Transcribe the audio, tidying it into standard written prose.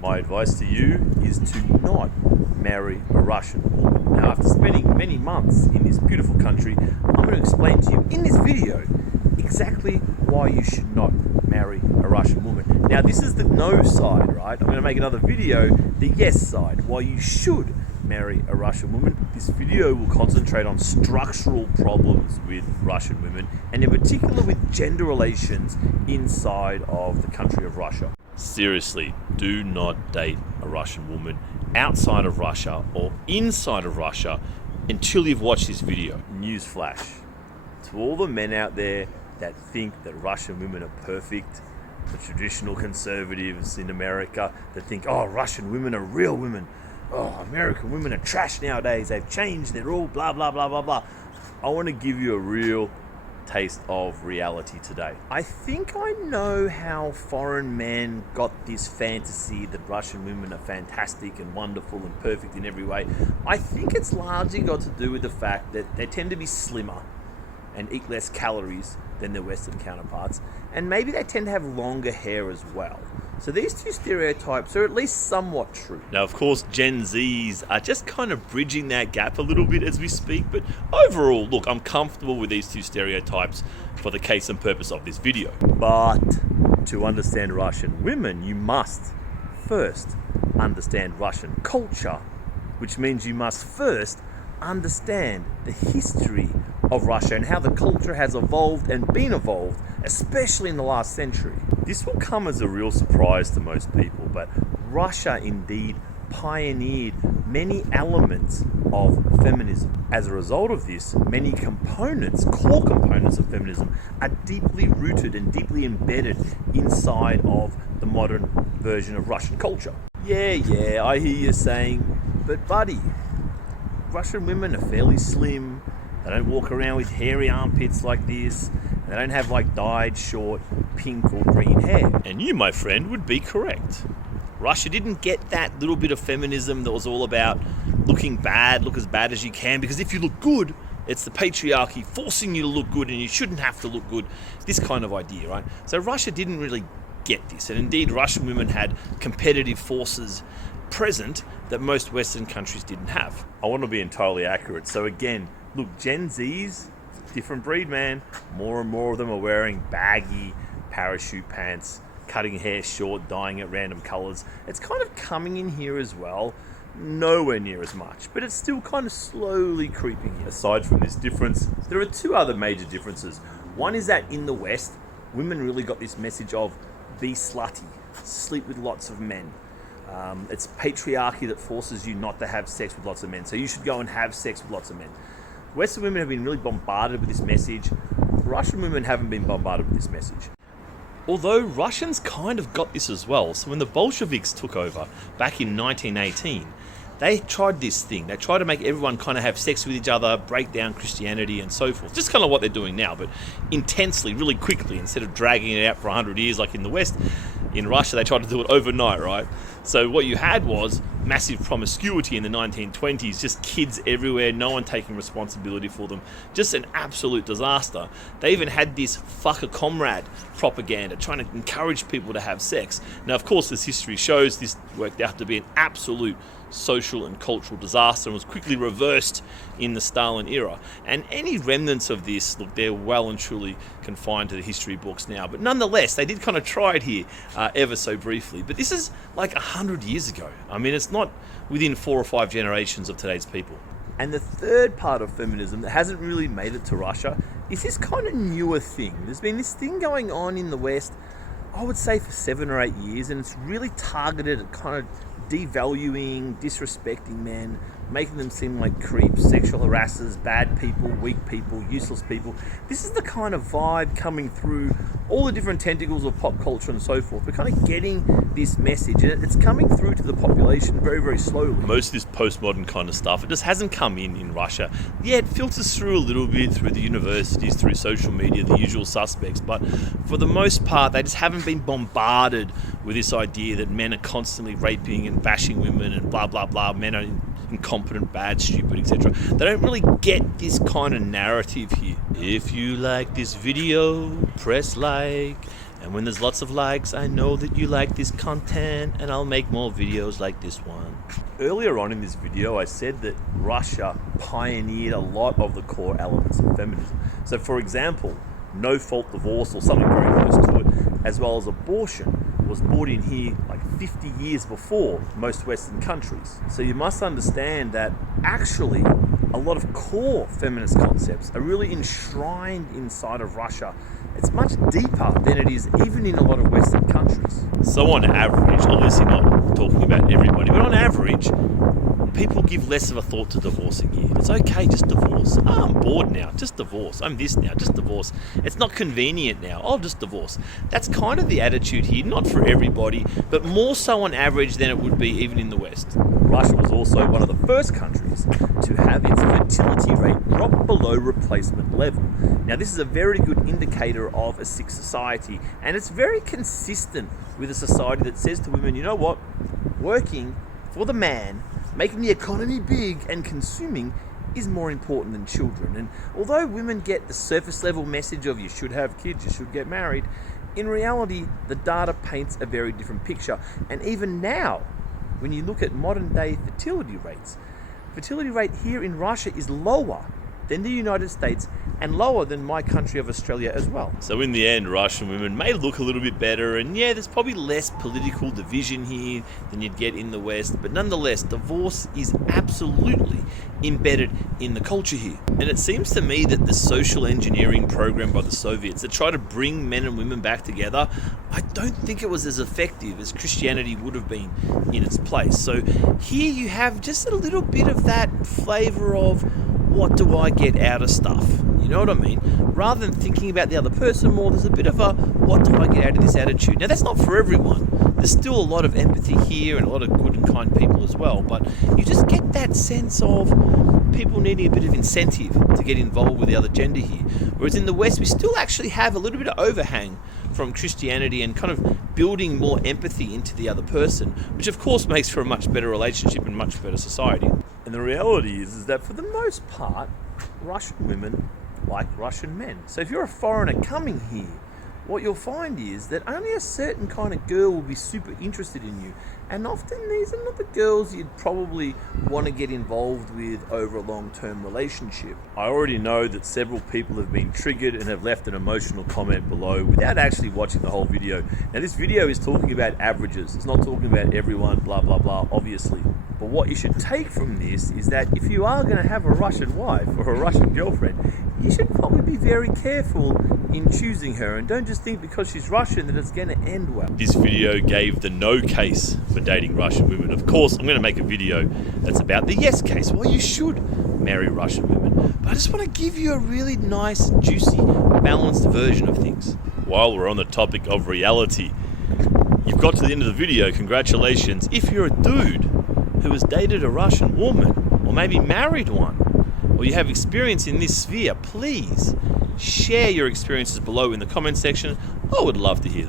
My advice to you is to not marry a Russian woman. Now, after spending many months in this beautiful country, I'm going to explain to you in this video exactly why you should not marry a Russian woman. Now, this is the no side, right? I'm going to make another video, the yes side, why you should marry a Russian woman. This video will concentrate on structural problems with Russian women, and in particular with gender relations inside of the country of Russia. Seriously, do not date a Russian woman outside of Russia or inside of Russia until you've watched this video. Newsflash to all the men out there that think that Russian women are perfect, the traditional conservatives in America that think, oh, Russian women are real women. Oh, American women are trash nowadays. They've changed. They're all blah, blah, blah, blah, blah. I want to give you a real taste of reality today. I think I know how foreign men got this fantasy that Russian women are fantastic and wonderful and perfect in every way. I think it's largely got to do with the fact that they tend to be slimmer and eat less calories than their Western counterparts, and maybe they tend to have longer hair as well. So these two stereotypes are at least somewhat true. Now, of course, Gen Zs are just kind of bridging that gap a little bit as we speak, but overall, look, I'm comfortable with these two stereotypes for the case and purpose of this video. But to understand Russian women, you must first understand Russian culture, which means you must first understand the history of Russia and how the culture has evolved and been evolved, especially in the last century. This will come as a real surprise to most people, but Russia indeed pioneered many elements of feminism. As a result of this, many components, core components of feminism, are deeply rooted and deeply embedded inside of the modern version of Russian culture. Yeah, I hear you saying, but buddy, Russian women are fairly slim. They don't walk around with hairy armpits like this. And they don't have like dyed short pink or green hair. And you, my friend, would be correct. Russia didn't get that little bit of feminism that was all about looking bad, look as bad as you can, because if you look good, it's the patriarchy forcing you to look good and you shouldn't have to look good. This kind of idea, right? So Russia didn't really get this. And indeed, Russian women had competitive forces present that most Western countries didn't have. I want to be entirely accurate. So again, look, Gen Zs, different breed, man. More and more of them are wearing baggy parachute pants, cutting hair short, dyeing it random colors. It's kind of coming in here as well. Nowhere near as much, but it's still kind of slowly creeping in. Aside from this difference, there are two other major differences. One is that in the West, women really got this message of be slutty, sleep with lots of men. It's patriarchy that forces you not to have sex with lots of men, so you should go and have sex with lots of men. Western women have been really bombarded with this message. Russian women haven't been bombarded with this message. Although Russians kind of got this as well. So when the Bolsheviks took over back in 1918, they tried this thing. They tried to make everyone kind of have sex with each other, break down Christianity and so forth. Just kind of what they're doing now, but intensely, really quickly, instead of dragging it out for 100 years like in the West. In Russia, they tried to do it overnight, right? So what you had was massive promiscuity in the 1920s, just kids everywhere, no one taking responsibility for them, just an absolute disaster. They even had this fuck a comrade propaganda, trying to encourage people to have sex. Now, of course, as history shows, this worked out to be an absolute social and cultural disaster and was quickly reversed in the Stalin era. And any remnants of this, look, they're well and truly confined to the history books now. But nonetheless, they did kind of try it here ever so briefly. But this is like 100 years ago. I mean, it's not within 4 or 5 generations of today's people. And the third part of feminism that hasn't really made it to Russia is this kind of newer thing. There's been this thing going on in the West, I would say for 7 or 8 years, and it's really targeted at kind of devaluing, disrespecting men, making them seem like creeps, sexual harassers, bad people, weak people, useless people. This is the kind of vibe coming through all the different tentacles of pop culture and so forth. We're kind of getting this message, and it's coming through to the population very, very slowly. Most of this postmodern kind of stuff, it just hasn't come in Russia. Yeah, it filters through a little bit through the universities, through social media, the usual suspects, but for the most part, they just haven't been bombarded with this idea that men are constantly raping and bashing women and blah, blah, blah. Men are incompetent, bad, stupid, etc. They don't really get this kind of narrative here. If you like this video, press like And when there's lots of likes, I know that you like this content, and I'll make more videos like this one. Earlier on in this video, I said that Russia pioneered a lot of the core elements of feminism. So for example, no-fault divorce or something very close to it, as well as abortion, was brought in here like 50 years before most Western countries. So you must understand that actually a lot of core feminist concepts are really enshrined inside of Russia. It's much deeper than it is even in a lot of Western countries. So on average, obviously not talking about everybody, but on average, people give less of a thought to divorcing here. It's okay, just divorce. Oh, I'm bored now, just divorce. I'm this now, just divorce. It's not convenient now, I'll just divorce. That's kind of the attitude here, not for everybody, but more so on average than it would be even in the West. Russia was also one of the first countries to have its fertility rate drop below replacement level. Now this is a very good indicator of a sick society, and it's very consistent with a society that says to women, you know what, working for the man, making the economy big and consuming is more important than children. And although women get the surface level message of you should have kids, you should get married, in reality the data paints a very different picture. And even now, when you look at modern day fertility rate here in Russia is lower than the United States and lower than my country of Australia as well. So in the end, Russian women may look a little bit better, and yeah, there's probably less political division here than you'd get in the West, but nonetheless, divorce is absolutely embedded in the culture here. And it seems to me that the social engineering program by the Soviets that try to bring men and women back together, I don't think it was as effective as Christianity would have been in its place. So here you have just a little bit of that flavor of, what do I get out of stuff? You know what I mean? Rather than thinking about the other person more, there's a bit of a, what do I get out of this attitude? Now that's not for everyone. There's still a lot of empathy here and a lot of good and kind people as well, but you just get that sense of people needing a bit of incentive to get involved with the other gender here. Whereas in the West, we still actually have a little bit of overhang from Christianity and kind of building more empathy into the other person, which of course makes for a much better relationship and much better society. And the reality is that for the most part, Russian women like Russian men. So if you're a foreigner coming here, what you'll find is that only a certain kind of girl will be super interested in you. And often these are not the girls you'd probably want to get involved with over a long-term relationship. I already know that several people have been triggered and have left an emotional comment below without actually watching the whole video. Now this video is talking about averages. It's not talking about everyone, blah, blah, blah, obviously. But what you should take from this is that if you are going to have a Russian wife or a Russian girlfriend, you should probably be very careful in choosing her, and don't just think because she's Russian that it's going to end well. This video gave the no case for dating Russian women. Of course, I'm going to make a video that's about the yes case, why you should marry Russian women. But I just want to give you a really nice, juicy, balanced version of things. While we're on the topic of reality, you've got to the end of the video, congratulations. If you're a dude who has dated a Russian woman, or maybe married one, or you have experience in this sphere, please share your experiences below in the comment section. I would love to hear them.